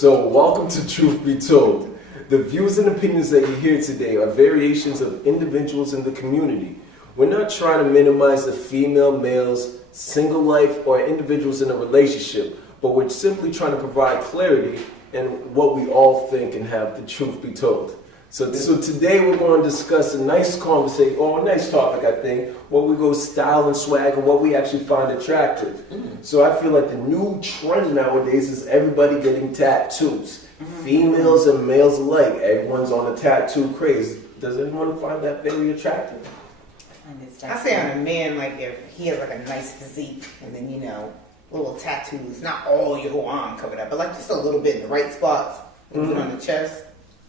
So, welcome to Truth Be Told. The views and opinions that you hear today are variations of individuals in the community. We're not trying to minimize the female, males, single life, or individuals in a relationship, but we're simply trying to provide clarity in what we all think and have the truth be told. So today we're going to discuss a nice conversation, or a nice topic, I think, where we go style and swag and what we actually find attractive. So I feel like the new trend nowadays is everybody getting tattoos. Females and males alike. Everyone's on a tattoo craze. Does anyone find that very attractive? I say on a man, like if he has like a nice physique and then, little tattoos, not all your whole arm covered up, but like just a little bit in the right spots, and put on the chest.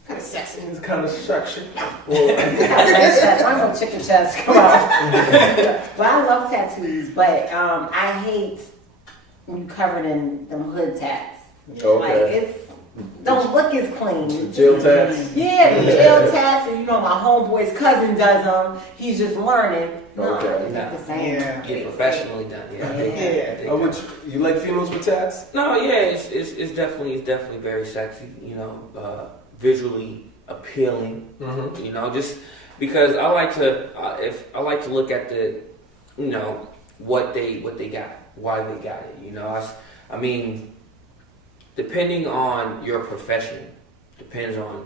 Kind of sexy. It's kind of sexy. I'm no chicken chest. Come on. But I love tattoos, but I hate when you covered in them hood tats. Okay. Like don't look as clean. Jail tats? Yeah, the jail tats, and my homeboy's cousin does them. He's just learning. No, Okay. it's not the same. Yeah. Get professionally done. Yeah. You like females with tats? No, yeah, it's definitely very sexy. Visually appealing. Mm-hmm. Just because I like to look at the, what they got, why they got it. I mean, depending on your profession, depends on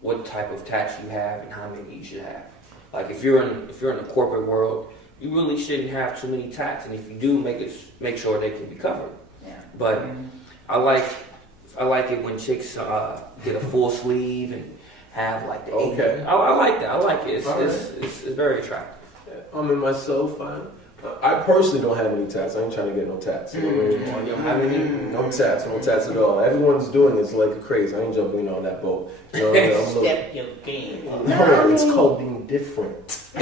what type of tats you have and how many you should have. Like if you're in the corporate world, you really shouldn't have too many tats, and if you do, make sure they can be covered. Yeah. But I like it when chicks get a full sleeve and have like the Okay. I like that. I like it. It's very attractive. I mean, myself, I personally don't have any tats. I ain't trying to get no tats. You don't have any? No tats at all. Everyone's doing this like crazy. I ain't jumping on that boat. Step your game. No, it's called being different. A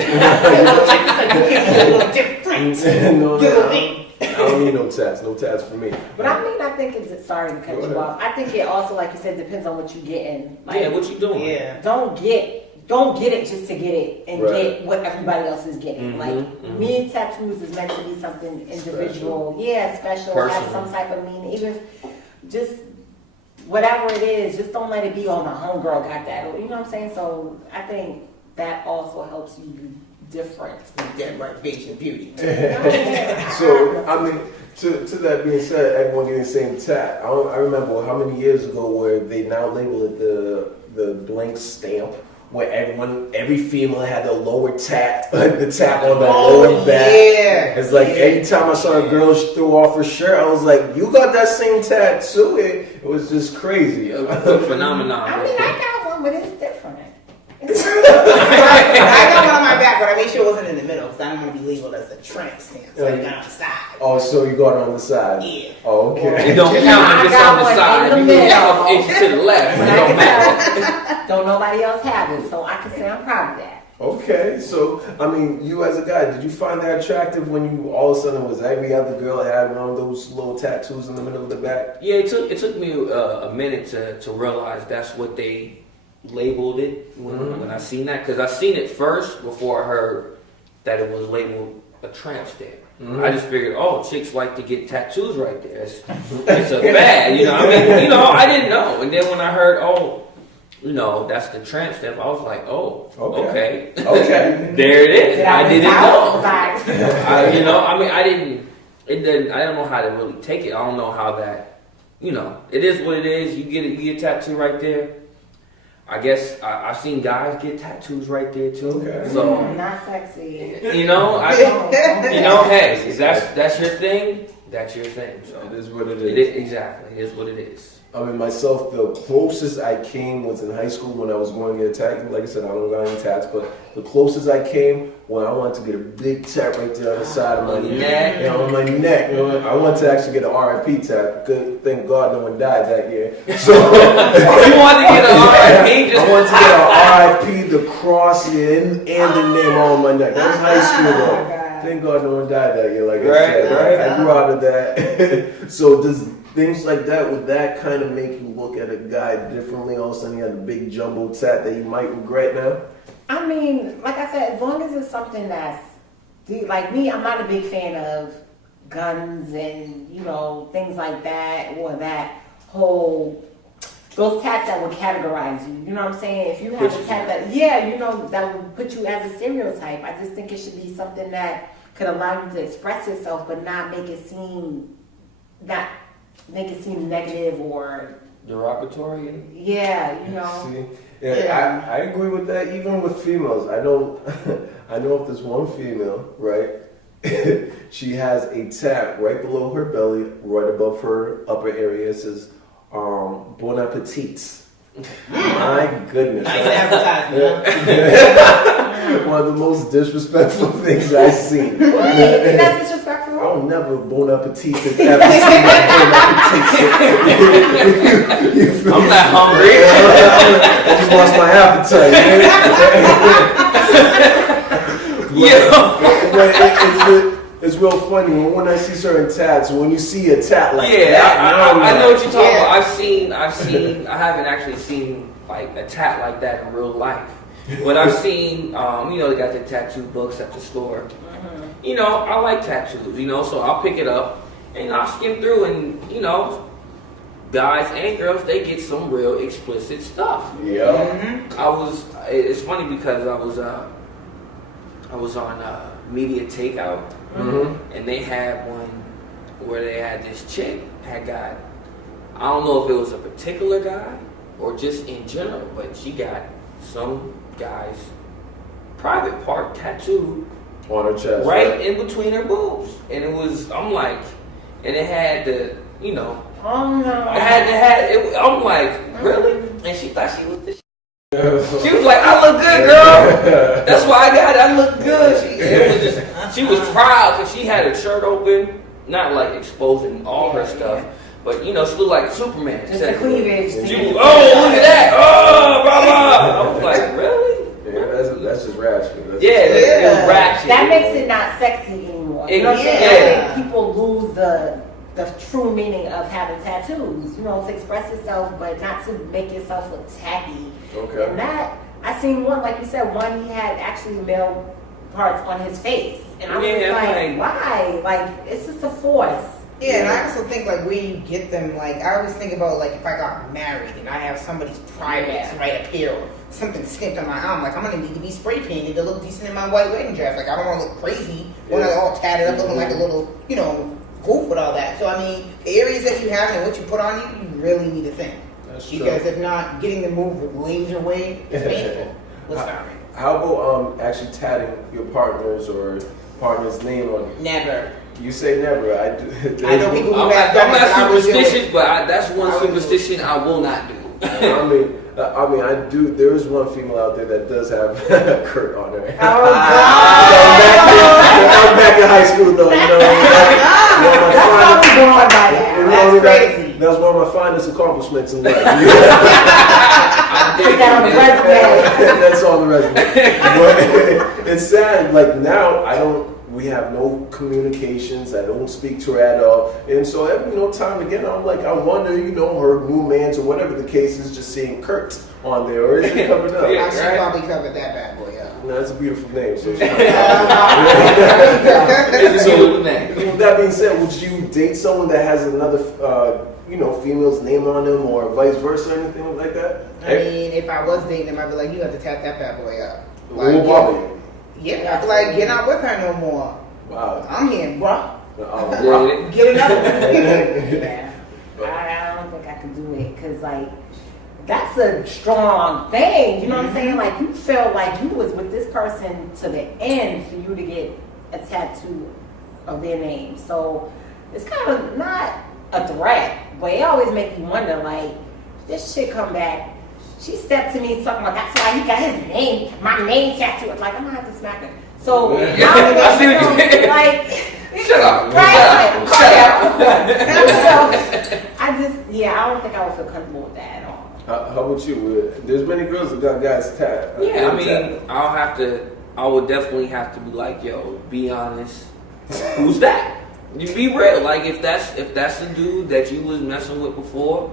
little different. No, I don't need no tats for me. But I think it's, sorry to cut you off. I think it also, like you said, depends on what you're getting. Like, what you doing? Yeah. Don't get it just to get it and get what everybody else is getting. Me, tattoos is meant to be something individual. Special, Personal. have some type of meaning. Even just whatever it is, just don't let it be on the homegirl got that. You know what I'm saying? So I think that also helps you be different. Damn right, Asian beauty. So, I mean, to that being said, everyone getting the same tat. I remember how many years ago where they now label it the blank stamp, where every female had the lower tat, the tat on the lower back. Yeah. It's like every time I saw a girl throw off her shirt, I was like, you got that same tattoo? It was just crazy. It was a phenomenon. I mean, I got one, but it's different. I got one on my back, but I made sure it wasn't in the middle because I don't want to be labeled as a tramp stamp. So I got on the side. Oh, so you got it on the side? Yeah. Oh, okay. It don't count if it's on the side. in You the move middle. out inches to the left. It don't matter. Don't nobody else have it, so I can say I'm proud of that. Okay, so, I mean, you as a guy, did you find that attractive when you all of a sudden was every other girl had one of those little tattoos in the middle of the back? Yeah, it took me a minute to realize that's what they labeled it when I seen that, because I seen it first before I heard that it was labeled a tramp stamp. I just figured, chicks like to get tattoos right there. It's a bad, I didn't know. And then when I heard, that's the tramp stamp, I was like, okay. There it is. I didn't know. I don't know how to really take it. I don't know how that, it is what it is. You get a tattoo right there. I guess I've seen guys get tattoos right there too. Okay. So not sexy. hey, if that's your thing. That's your thing. So It is what it is. Exactly. It is what it is. I mean, myself, the closest I came was in high school when I was going to get a tat. Like I said, I don't got any tats, but the closest I came when I wanted to get a big tat right there on the side of my neck. On my neck. I wanted to actually get an RIP tat. Good, thank God no one died that year. So You wanted to get an RIP? I wanted to get an RIP, the cross, and the name on my neck. That was high school though. Thank God no one died that year. Like I said, I grew out of that. So does things like that, would that kind of make you look at a guy differently? All of a sudden you had a big jumbo tat that you might regret now? I mean, like I said, as long as it's something that's, like me, I'm not a big fan of guns and, things like that, or that whole those tats that would categorize you. You know what I'm saying? If you have Put a you tat that, yeah, you know, that would put you as a stereotype. I just think it should be something that could allow you to express yourself, but not make it seem negative or Derogatory. yeah, you know. See? Yeah, I agree with that. Even with females, I know if there's one female, right? She has a tat right below her belly, right above her upper area. It says "Bon Appetit." My goodness. Nice advertisement. One of the most disrespectful things I've seen. What? You think that's disrespectful? I'll never Bon Appetit has ever seen Bon Appetit. I'm not hungry. I just lost my appetite. It's real funny when I see certain tats. When you see a tat like that, I know what you're talking about. I've seen. I haven't actually seen like a tat like that in real life, but I've seen. You know, they got the tattoo books at the store. Mm-hmm. You know, I like tattoos. You know, so I'll pick it up and I'll skim through, and you know, guys and girls, they get some real explicit stuff. Yeah. Mm-hmm. It's funny because I was on Media Takeout, and they had one where they had this chick had got, I don't know if it was a particular guy or just in general, but she got some guy's private part tattooed on her chest, right in between her boobs, and it was, I'm like, and it had the, you know, Oh no. I had it. I'm like, really? And she thought she was the. She was like, I look good, girl. That's why I got it. I look good. She was proud because she had her shirt open, not like exposing all her stuff, but you know, she looked like Superman. Just the cleavage. She was, oh, look at that. Oh, blah, blah. I was like, really? Yeah, that's just ratchet. It was ratchet. That makes it not sexy anymore. You know what I'm saying? I think people lose the true meaning of having tattoos. You know, to express yourself, but not to make yourself look tacky. Okay. And that, I seen one, like you said, one he had actually male parts on his face. And I was like, why? Like, it's just a force. Yeah, and I also think like where you get them, like I always think about like if I got married and I have somebody's privates right up here or something stamped on my arm, like I'm gonna need to be spray painted to look decent in my white wedding dress. Like I don't want to look crazy when I'm all tatted up looking like a little, you know, goof with all that. So I mean, the areas that you have and what you put on you really need to think. That's because true. if not, getting the move with laser way is painful. How about actually tatting your partner's or partner's name on you? Never. You say never. I do. I know people who I'm have done it. not superstitious, but that's one superstition I will not do. I mean, I do. There is one female out there that does have Kurt on her. Oh, God. I was back in high school, though. You know, that's one of my finest accomplishments in life. Put that on the resume. That's on the resume. But it's sad. Like now, we have no communications. I don't speak to her at all. And so every time again, I'm like, I wonder, her new man's or whatever the case is, just seeing Kurt on there, or is it covered up? I should probably cover that bad boy up. No, that's a beautiful name. So, It's a beautiful name. With that being said, would you date someone that has another, female's name on them, or vice versa, or anything like that? I mean, if I was dating him, I'd be like, you have to tap that bad boy up. Like, bother you? Yeah, I'd be like, get out with her no more. Wow. I'm here, bro. Get another one. Yeah. I don't think I could do it because, like, that's a strong thing. You know what I'm saying? Like, you felt like you was with this person to the end for you to get a tattoo of their name. So it's kind of not a threat, but it always make you wonder, like, this shit come back. She stepped to me talking about that's why he got his name, my name tattooed. Like, I'm gonna have to smack her. So I see what you mean. like, shut up. right? Shut up. I don't think I would feel comfortable with that at all. How about you? There's many girls that got guys tattooed. Yeah, I mean, I would definitely have to be like, yo, be honest. Who's that? You be real. Like, if that's the dude that you was messing with before,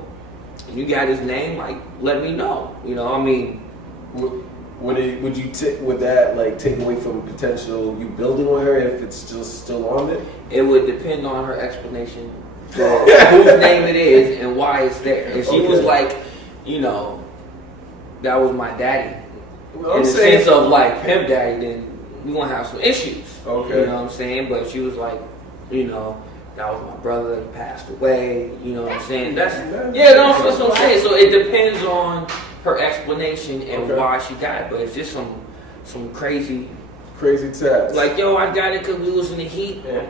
and you got his name, like, let me know. I mean, would you would that like take away from potential you building with her if it's still on it? it would depend on her explanation for whose name it is and why it's there. If she was like, you know, that was my daddy. Well, In the sense of like pimp daddy, then we gonna have some issues. Okay. You know what I'm saying? But she was like, you know, that was my brother. He passed away. You know what I'm saying? That's what I'm saying. So it depends on her explanation and why she got it. But it's just some crazy tats. like, yo, I got it because we was in the heat. Yeah.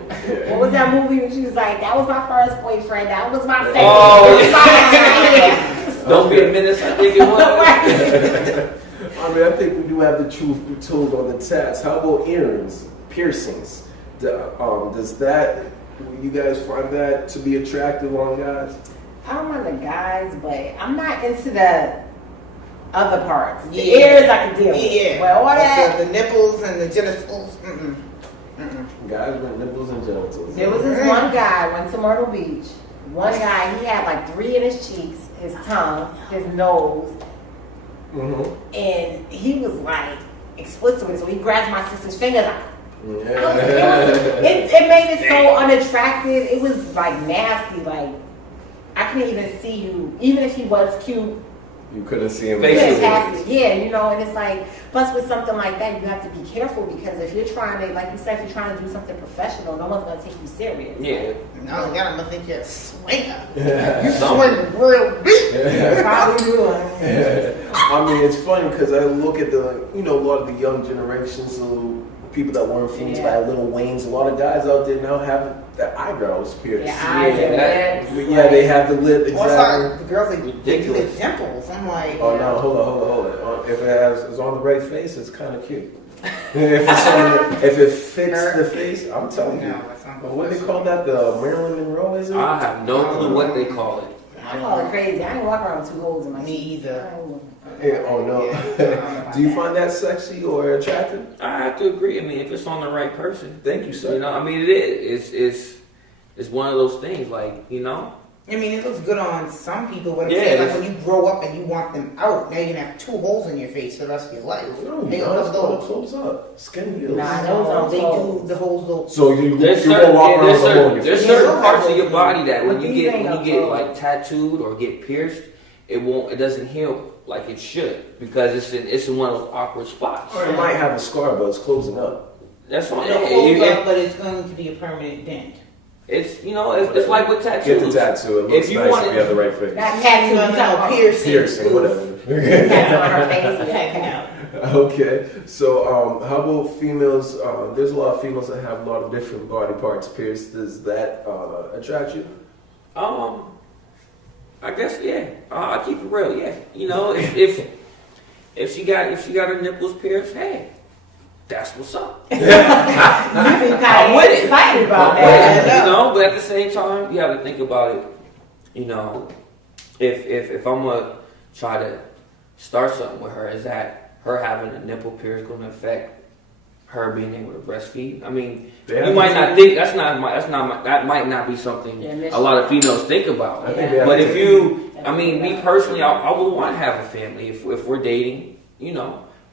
What was that movie when she was like, that was my first boyfriend, that was my second, Oh, this was my Don't be a menace. I think it was. I mean, I think we do have the truth be told on the tats. How about earrings, piercings? Does that, you guys find that to be attractive on guys? I don't mind the guys, but I'm not into the other parts. The ears I can deal with. Yeah. Well, all that. The nipples and the genitals. Guys with nipples and genitals. There was this one guy, went to Myrtle Beach. One guy, he had like 3 in his cheeks, his tongue, his nose. Mm-hmm. And he was like explicit with it, so he grabbed my sister's fingers out. Yeah. It made it so unattractive. It was like nasty. Like I couldn't even see you, even if he was cute. You couldn't see him. You couldn't pass it. Yeah, you know. And it's like, plus with something like that, you have to be careful because if you're trying to, like you said, if you're trying to do something professional, no one's gonna take you serious. Yeah. No, you gotta think you're a swinger. Yeah. You swing real deep. Yeah. Probably do. I mean, it's funny because I look at the, a lot of the young generations, so people that were influenced by Lil Wayne's. A lot of guys out there now have their eyebrows pierced. Yeah, eyes and lips. Yeah, they have the lip Well, exactly. the girls like Ridiculous. the dimples. I'm like, Oh no, hold on. If it's on the right face, it's kind of cute. if it fits the face, I'm telling you. What do they call that? The Marilyn Monroe, is it? I have no clue what they call it. I call it crazy. I ain't walk around with 2 holes in my Me cheeks. either. Yeah, oh no. Do you find that sexy or attractive? I have to agree. I mean, if it's on the right person, Thank you, sir. you know. I mean, it is. It's one of those things, like, you know. I mean, it looks good on some people, but I'm Yeah, saying, like, when you grow up and you want them out, now you're gonna have 2 holes in your face for the rest of your life. No, They no, gonna it's cover called those. close up. Skin heals. Nah, No, they do the holes though. So you There's gonna certain, walk around with a hole in your there's face. certain parts of your body that when you These get ain't when you no get clothes. like tattooed or get pierced, it doesn't heal like it should because it's in one of those awkward spots. Or it might have a scar, but it's closing up. That's what It'll hold up, but it's going to be a permanent dent. it's it's like with tattoos. Get the tattoo. It looks If you nice want if it- you have the right face. That tattoo, you talking about piercing. Whatever. tattoo on her face. Checking out. Okay, so how about females? There's a lot of females that have a lot of different body parts pierced. Does that attract you? I guess I'll keep it real. Yeah, if she got her nipples pierced, hey, that's what's up. You seem kind I'm of with it. excited about I'm that. with it, but at the same time, you have to think about it. If I'm gonna try to start something with her, is that her having a nipple pierce going to affect her being able to breastfeed? I mean, you might not think that might not be something a lot of females think about. I think they have But to- me personally, I would want to have a family if we're dating.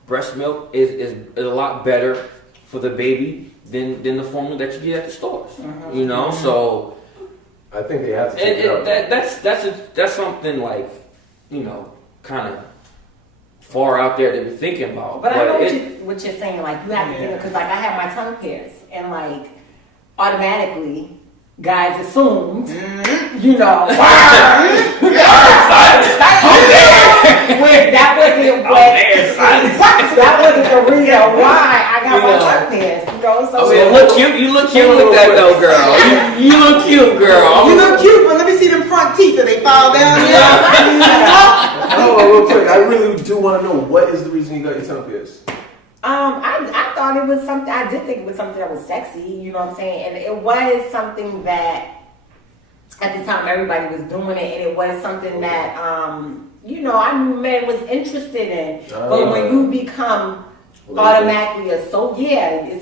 Breast milk is a lot better for the baby than the formula that you get at the stores. So I think they have to take it out. that's something like kind of far out there to be thinking about. But I know what you're saying. Like you have to think because like I have my tongue pierced and like automatically guys assumed, that wasn't the reason why I got my tongue pierced. So you look cute with that though, girl. You look cute, girl. You look cute, but let me see them front teeth. They fall down. Real quick, I really do want to know what is the reason you got your tongue pierced. I thought it was something. I did think it was something that was sexy. You know what I'm saying? And it was something that at the time everybody was doing it, and it was something that I knew men was interested in. But when you become automatically it's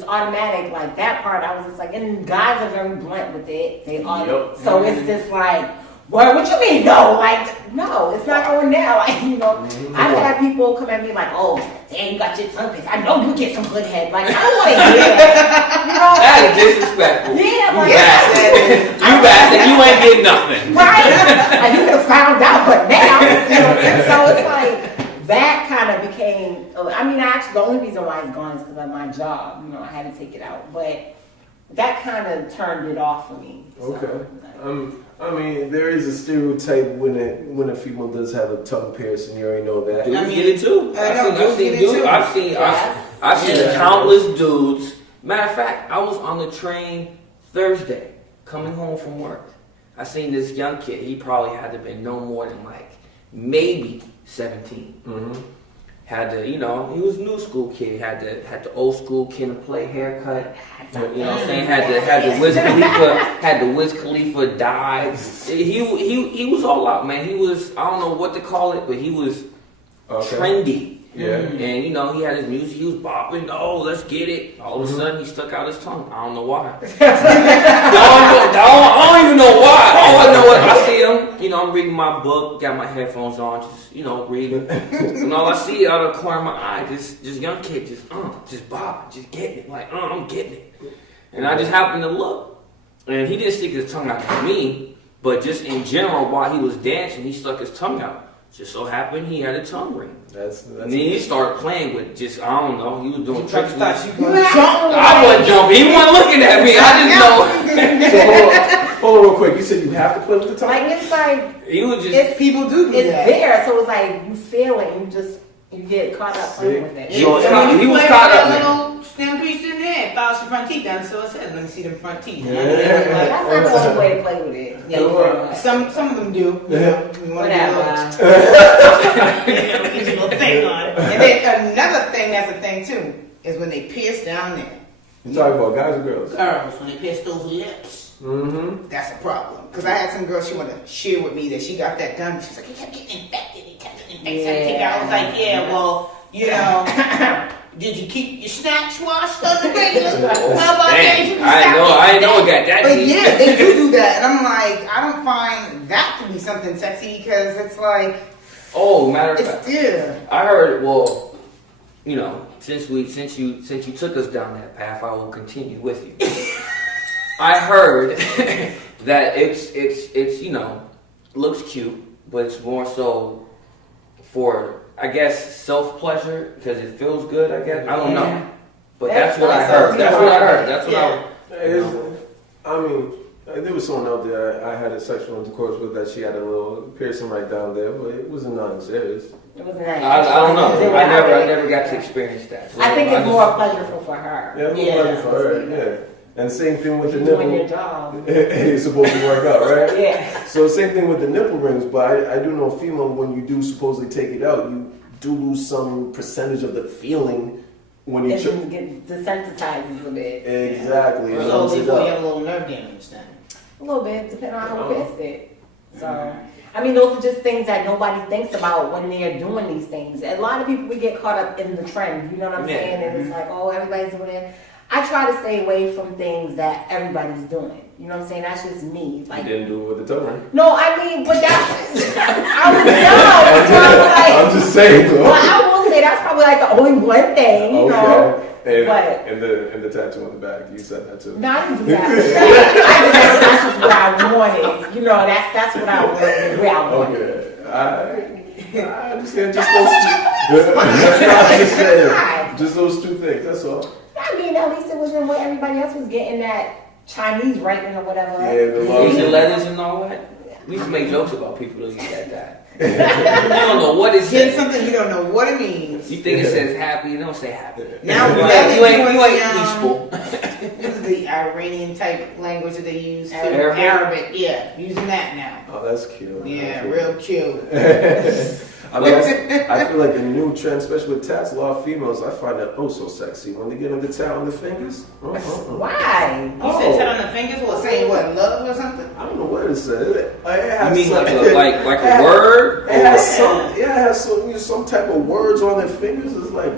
automatic. Like that part, I was just like, and guys are very blunt with it. They are, so it's just like. What you mean? No, no, it's not going down. I've had people come at me like, "Oh, damn, you got your tongue pierced. I know you get some good head." Like, I don't want to hear that. That is disrespectful. Yeah, You bath and you ain't getting nothing. Right? And you could have found out, but now, so it's like that kind of became. I mean, actually, the only reason why it's gone is because of my job. I had to take it out, but that kind of turned it off for me. Okay. I mean, there is a stereotype when a female does have a tongue piercing. You already know that. Dudes get it too. I've seen countless dudes. Matter of fact, I was on the train Thursday coming home from work. I seen this young kid. He probably had to have been no more than maybe 17. Mm-hmm. Had the, he was a new school kid. Had the old school Kid and Play haircut. You know what I'm saying? Had the Wiz Khalifa dye. He was all out, man. He was, I don't know what to call it, but he was trendy. Yeah. And he had his music, he was bopping, oh, let's get it. All of a sudden he stuck out his tongue. I don't know why. I don't even know why. All I know is I see him, I'm reading my book, got my headphones on, just, reading. And all I see out of the corner of my eye, this young kid just bopping, just getting it. Like, I'm getting it. And I just happened to look. And he didn't stick his tongue out to me, but just in general, while he was dancing, he stuck his tongue out. Just so happened he had a tongue ring. And then he started playing with just, I don't know, he was doing tricks. I wasn't jumping. He wasn't looking at me. I didn't know. So hold on real quick. You said you have to play with the tongue? It's like, he was just, people do it's that. there, so it's like you feel it, you get caught up playing with it. he was caught up, man. Stem piece in there, files your front teeth down, so it said, let me see them front teeth. That's not the only way to play with it. Yeah, some of them do. Whatever. Thing on it. And then another thing that's a thing too is when they pierce down there. You talking about guys or girls? Girls, when they pierce those lips. Mm-hmm. That's a problem. Because I had some girl, she wanted to share with me that she got that done. She was like, it kept getting infected. I was like, yeah, well, did you keep your snatch washed on the regular? How about that? I didn't know it got that But deep. yeah, they do that. And I'm like, I don't find that to be something sexy because it's like, oh, matter of fact, yeah. I heard. Well, since you took us down that path, I will continue with you. I heard that it's looks cute, but it's more so for, I guess, self-pleasure because it feels good, I guess. I don't know. But that's what I heard. I mean, there was someone out there I had a sexual intercourse with that she had a little piercing right down there, but it wasn't nothing serious. It wasn't nice. I don't know. I never got to experience that. So I think it's more pleasurable for her. Yeah, more pleasure for her, yeah. And same thing with the nipple. Doing your job. It's supposed to work out, right? Yeah. So same thing with the nipple rings, but I do know female, when you do supposedly take it out, you do lose some percentage of the feeling when you get desensitized a bit. Exactly. So before you have a little nerve damage then. A little bit, depending on how pissed it. So, I mean, those are just things that nobody thinks about when they're doing these things. A lot of people, we get caught up in the trend, you know what I'm saying? And it's like, oh, everybody's doing it. I try to stay away from things that everybody's doing. You know what I'm saying? That's just me. Like, you didn't do it with the tongue ring. No, I mean, but that's, I was young. So I'm just saying, though. Well, I will say that's probably like the only one thing, you know. And the tattoo on the back, you said that too. No, I didn't do that. That's just what I wanted. You know, that's what I wanted. Where I wanted. Okay. I understand just those two things, that's all. I mean, at least it wasn't what everybody else was getting, that Chinese writing or whatever. Yeah, the letters and all that. We used to make jokes about people that get that. You don't know what it says. Something you don't know what it means. You think it says happy, you don't say happy. Now you ain't peaceful. This is the Iranian type language that they use. Arabic? Yeah, using that now. Oh, that's cute. Yeah, real cute. I mean, I feel like the new trend, especially with tats, a lot of females, I find that so sexy when they get them the tat on the fingers. Why? You said tat on the fingers? What, saying what, love or something? I don't know what it says. You mean like a word? It has some type of words on their fingers. It's like,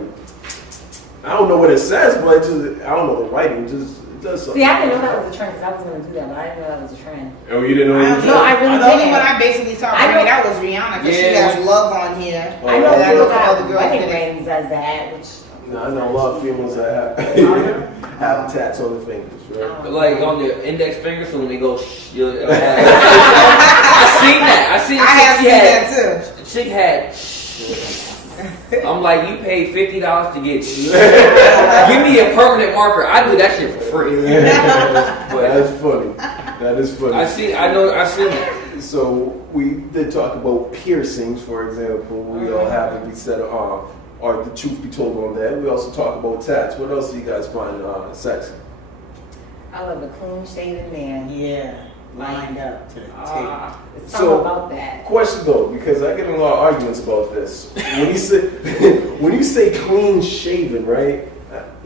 I don't know what it says, but I don't know the writing. It does something. See, I didn't know that was a trend because I was going to do that, but I didn't know that was a trend. Oh, you didn't know? No, I really didn't. The only one I basically saw, that was Rihanna because she has love on here. I know people all the got girls wedding rings as that, which... No, I know a lot of females that have. have tats on the fingers, right? Like on your index finger, so when they go, I seen that. I have seen that too. Chick had. I'm like, you paid $50 to get. Give me a permanent marker. I do that shit for free. That's funny. That is funny. I seen that. So we did talk about piercings, for example. We all have it. We said, or the truth be told on that. We also talk about tats. What else do you guys find sexy? I love a clean shaven man. Yeah, lined up to the tape. It's something about that. Question though, because I get in a lot of arguments about this. When you say clean shaven, right?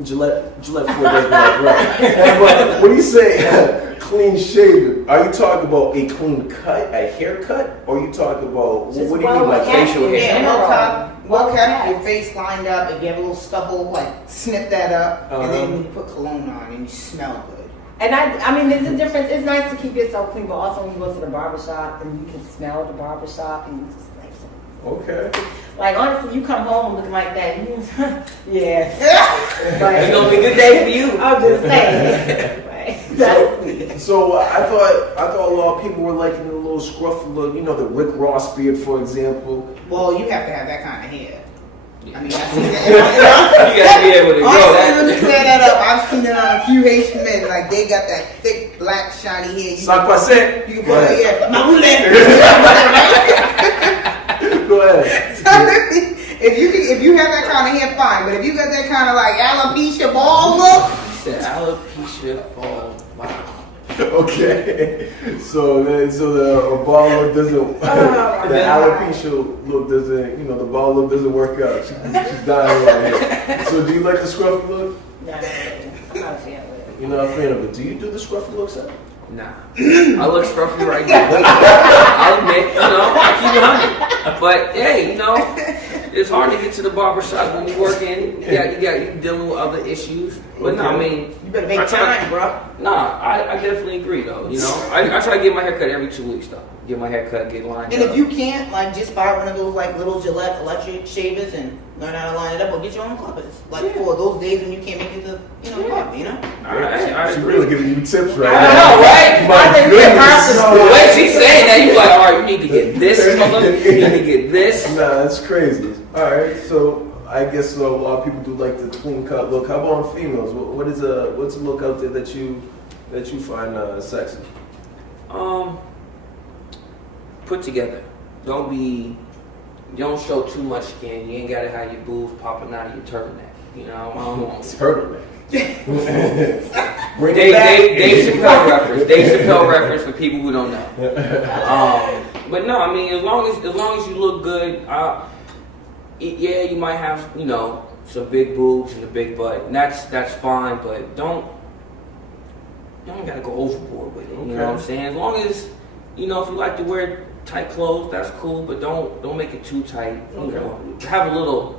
Gillette Ford doesn't like right. But when you say clean shaven, are you talking about a clean cut, a haircut, or are you talking about Just what do you mean by facial hair? Yeah, well cut, your cut. face lined up. If you have a little stubble, like snip that up, and then you put cologne on and you smell good. And I mean, there's a difference. It's nice to keep yourself clean, but also when you go to the barbershop and you can smell the barbershop and you just Okay. like honestly, you come home looking like that. Yeah. It's gonna be a good day for you. I'm just saying. Right. So I thought a lot of people were liking the little scruffy look, the Rick Ross beard, for example. Well, you have to have that kind of hair. I mean, I've seen You gotta be able to grow honestly, let me that. clear that up. I've seen it on a few Haitian men. Like, they got that thick, black, shiny hair. Sans passer. You can put it here. Go ahead. If you have that kind of hair, fine. But if you got that kind of like alopecia ball look, The alopecia ball. Wow. Okay. So the ball look doesn't, the alopecia look doesn't, the ball look doesn't work out. She's dying right here. So do you like the scruffy look? No, I'm not a fan of it. You're not a fan of it. Do you do the scruffy look, Sam? Nah. I look scruffy right now. I'll admit, I keep it 100. But hey, it's hard to get to the barbershop when you work in. You dealing with other issues. But no, I mean, you better make time, bro. Nah, I definitely agree though. I try to get my hair cut every 2 weeks though. Get my hair cut, get lined And up. if you can't, like, just buy one of those like little Gillette electric shavers and learn how to line it up, or get your own clippers. Like for those days when you can't make it to, club, She's really giving you tips right I now. know, right? My goodness. The way she's saying that, you like, all right, you need to get this, mother. You need to get this. Nah, that's crazy. All right, so I guess a lot of people do like the clean cut look. How about on females? What's a look out there that you find sexy? Put together. You don't show too much skin. You ain't gotta have your boobs popping out of your turtleneck. Turtleneck. Bring it Dave back. Chappelle reference. Dave Chappelle reference for people who don't know. But no, I mean, as long as you look good, you might have some big boobs and a big butt, and that's fine. But you don't gotta go overboard with it. You know what I'm saying? As long as if you like to wear tight clothes, that's cool. But don't make it too tight. Have a little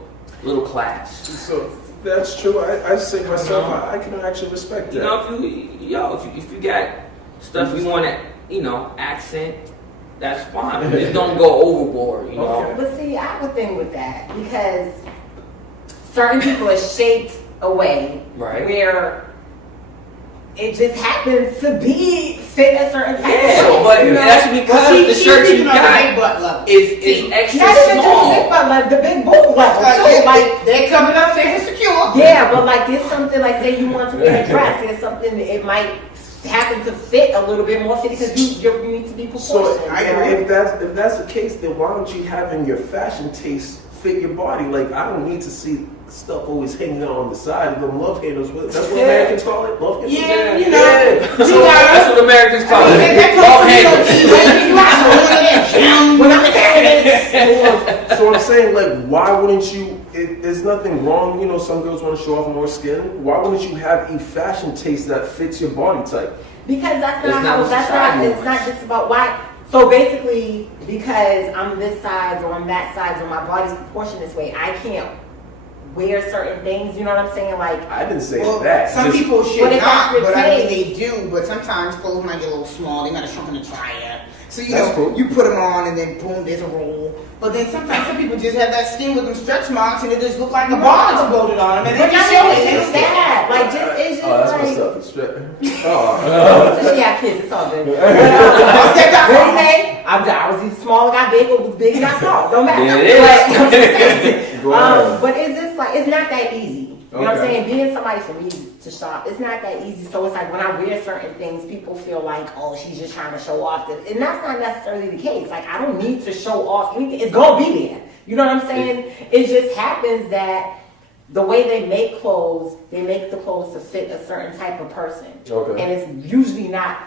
class. So that's true. I say myself, I can actually respect that. If you got stuff you want to accent, that's fine. Just don't go overboard. Okay. But see, I have a thing with that because certain people are shaped a way where it just happens to fit a certain type of way. But that's because the shirt you got is extra not even small. just the big butt level, the big boob level too. They're coming up safe and secure. Yeah, but like it's something like say you want to wear a dress, there's something that it might happen to fit a little bit more fitting because you need to be proportional. So if that's the case, then why don't you have in your fashion taste fit your body? Like I don't need to see stuff always hanging out on the side. The love handles. That's what Americans call it. Love handles. So that's what Americans call it. Love handles. So I'm saying, like, why wouldn't you? There's nothing wrong. Some girls want to show off more skin. Why wouldn't you have a fashion taste that fits your body type? Because it's not just about why. So basically, because I'm this size or I'm that size or my body's proportioned this way, I can't wear certain things. You know what I'm saying? Like, I didn't say Well, that. some Just- people should But if not, that's your but I mean taste. they do. But sometimes clothes might get a little small. They might have shrunk in the dryer. So you That's know, cool. you put them on and then boom, there's a roll. But then sometimes some people just have that skin with them stretch marks and it just look like a bomb exploded on them. And but they just I show mean, it. it's just that. Like, just it's just Oh, that's like. what's up. It's straight. Oh. So she had kids, it's all good. But, what do you say? I was either small and got big, or was big and got small. Don't matter. Yeah, it is. But, I'm just saying, Go ahead. but it's just like, it's not that easy. You know what I'm Okay. saying? Being somebody for me to shop, it's not that easy. So it's like when I wear certain things, people feel like, oh, she's just trying to show off. And that's not necessarily the case. Like, I don't need to show off anything. It's going to be there. You know what I'm saying? It just happens that the way they make clothes, they make the clothes to fit a certain type of person. Okay. And it's usually not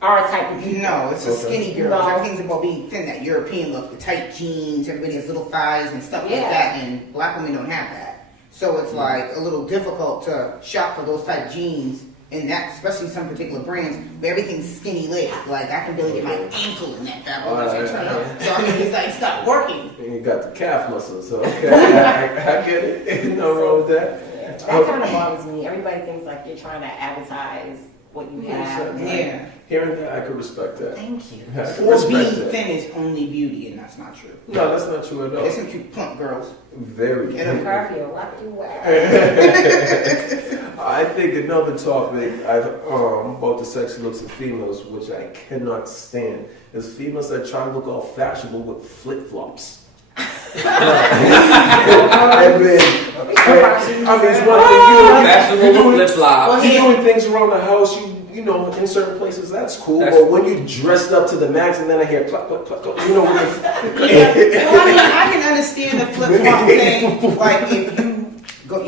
our type of people. No, it's a Okay. skinny girl. No. Everything's about being thin, that European look, the tight jeans, everybody has little thighs and stuff like Yeah. that, and black women don't have that. So it's like a little difficult to shop for those type jeans, and that, especially some particular brands, where everything's skinny leg. Like I can barely get my ankle in that fabric. Alright. So I mean, it's like it's not working. And you got the calf muscle, so okay, I get it. Ain't no wrong with that. Yeah, that kind of bothers me. Everybody thinks like you're trying to advertise what you have. Yeah. Hearing that, I could respect that. Thank you. I could Or respect being that. thin is only beauty, and that's not true. No, that's not true at all. There's some cute plump girls. Very. Get 'em. Curfew, what you wear? I think another topic about the sexy looks of females, which I cannot stand, is females that try to look all fashionable with flip flops. I mean, it's one thing Fashionable flip flops. you're doing things around the house. You know, in certain places that's cool. But when you dressed up to the max, and then I hear clap, clap, clap, clap, you know. Well, I mean, I can understand the flip flop thing. Like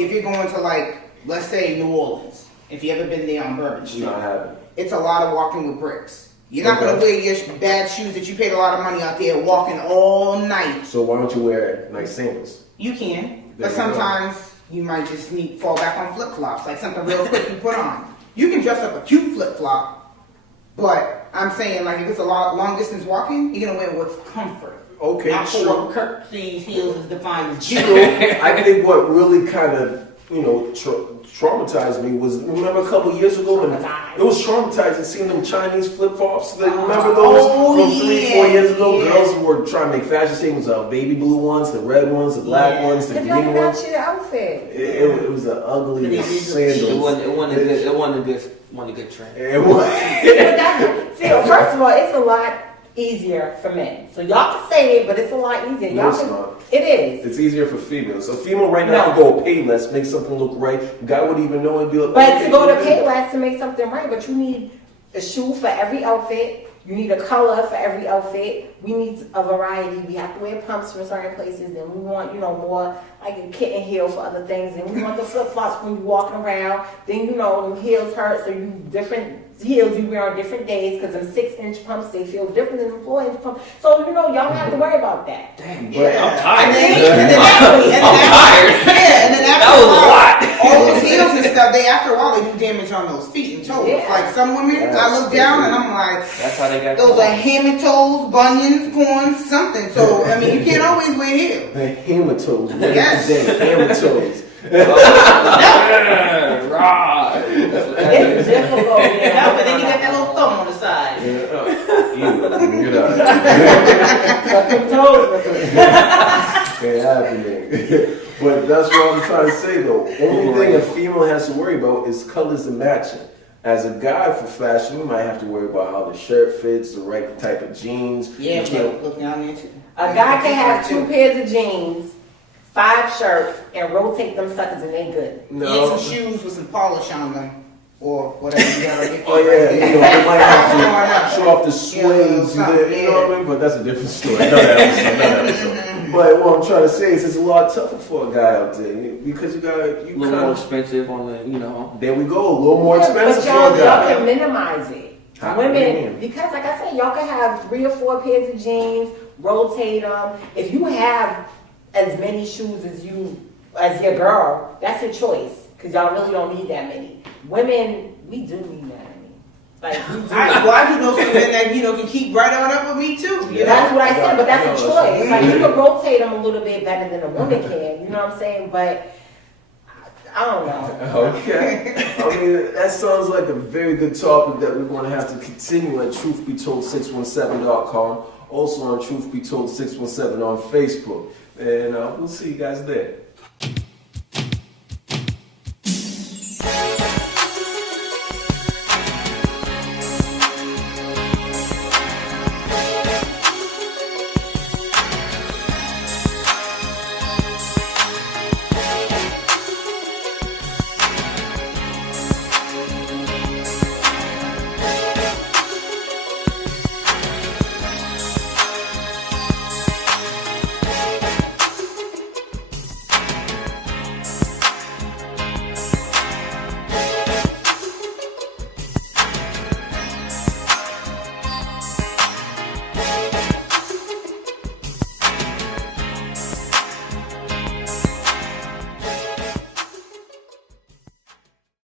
if you're going to like, let's say New Orleans, if you ever been there on Bourbon Street, Not having. it's a lot of walking with bricks. You're not Okay. gonna wear your bad shoes that you paid a lot of money out there walking all night. So why don't you wear nice sandals? You can, There but you sometimes you might just need fall back on flip flops, like something real quick you put on. You can dress up a cute flip flop, but I'm saying like if it's a long distance walking, you're gonna wear what's comfort. Okay, Not true. for what Kirk sees heels is defined as True. zero. I think what really kind of, traumatized me was, remember a couple years ago when Traumatized. it was traumatizing seeing them Chinese flip flops. Like, remember those Oh, from 3-4 years ago? yeah. Girls were trying to make fashion statements of baby blue ones, the red ones, the black Yeah. ones, the Because y'all green got ones. your outfit. It was an ugly It sandal. It wasn't a good trend. It was. But that's, see, first of all, it's a lot easier for men. So y'all can say it, but it's a lot easier. No, Y'all it's can, not. it is. It's easier for females. A female right now No. can go pay less, make something look right. Guy wouldn't even know and be like, But okay, to go to you pay did. less to make something right, but you need a shoe for every outfit. You need a color for every outfit. We need a variety. We have to wear pumps for certain places. Then we want, more like a kitten heel for other things. And we want the flip flops when you're walking around. Then, the heels hurt. So you different heels you wear on different days because them 6-inch pumps, they feel different than the 4-inch pumps. So, y'all don't have to worry about that. Damn, But I'm tired. And then I'm tired. Yeah, and then after That was a while, lot. all those heels and stuff, after a while they do damage on those feet and toes. Yeah. Like some women, I That's look down and I'm like, That's how they got those are hammer toes, bunions, corns, something. So I mean, you can't always wear heels. The hammer toes. Yes. Hammer toes. Right. It's difficult. Yeah, but then you got that little thumb on the side. Get out. Suck them toes. Can't happening. But that's what I'm trying to say though. Only thing a female has to worry about is colors and matching. As a guy for fashion, you might have to worry about how the shirt fits, the right type of jeans. Yeah, You can't- look down there too. A guy can have 2 pairs of jeans, 5 shirts, and rotate them suckers, and they good. And No. some shoes with some polish on them, or whatever you got on your feet. Oh yeah, right there. they might have to show off the suedes, Yeah, you know what I mean? But that's a different story. Another episode. But what I'm trying to say is it's a lot tougher for a guy out there because you A little more kind of. expensive on the, There we go, a little more expensive But for a y'all guy. can minimize it. How? What do you Women, mean? because like I said, y'all can have 3 or 4 pairs of jeans, rotate them. If you have as many shoes as your girl, that's your choice. Because y'all really don't need that many. Women, we do need that many. Like, we do. I do know some men that can keep right on up with me too. You know? That's what I said, but that's a No, choice. Like, you yeah. can rotate them a little bit better than a woman can. You know what I'm saying? But I don't know. Okay. I mean, that sounds like a very good topic that we're going to have to continue at truthbetold617.com. Also on Truth Be Told 617 on Facebook. And we'll see you guys there.